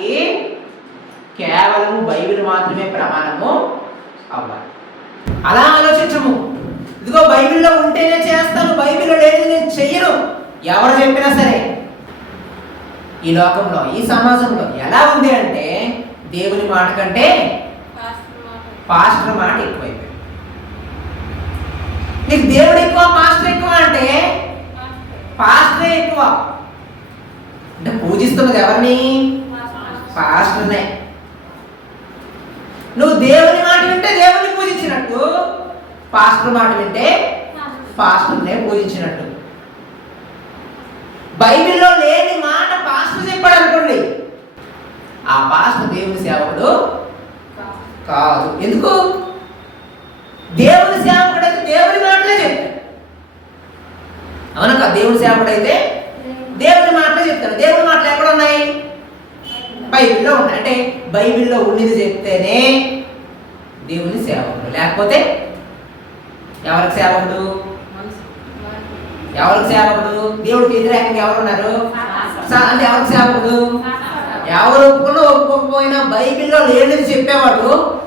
చేయడానికి కేవలం బైబిల్ మాత్రమే ప్రమాణము అవ్వాలి. అలా ఆలోచించము. ఇదిగో బైబిల్లో ఉంటేనే చేస్తాను బైబిల్లో లేదు నేను చెయ్యను. ఎవరు చెప్పినా సరే. ఈ లోకంలో ఈ సమాజంలో ఎలా ఉంది అంటే దేవుని మాట కంటే పాస్టర్ మాట. ఎక్కువైపోయింది. నీకు దేవుడు ఎక్కువ పాస్టర్ ఎక్కువ అంటే పాస్టరే ఎక్కువ. అంటే పూజిస్తున్నది ఎవరిని? పాస్టర్నే నువ్వు దేవుని మాట వింటే దేవుని పూజించినట్టు. పాస్టర్ మాట వింటే పాస్టర్నే పూజించినట్టు. బైబిల్లో లేని మాట పాస్టర్ చెప్పాడు అనుకోండి ఆ పాస్టర్ దేవుని సేవకుడు కాదు. ఎందుకు? దేవుని సేవకుడు అయితే దేవుని మాటలే చెప్తాడు. అవునక్క దేవుని సేవకుడు అయితే దేవుని మాటలే చెప్తాడు దేవుని మాటలు ఎక్కడ ఉన్నాయి బైబిల్లో ఉన్నాయి అంటే బైబిల్లో ఉన్నది చెప్తేనే దేవుని సేవకుడు. లేకపోతే ఎవరికి సేవకుడు? ఎవరికి సేవకుడు? దేవుడికి వ్యతిరేకంగా ఎవరు ఉన్నారు? సా- అంటే ఎవరికి సేవకుడు? ఎవరు ఒప్పుకున్నా ఒప్పుకోకపోయినా బైబిల్లో లేనిది చెప్పేవాడు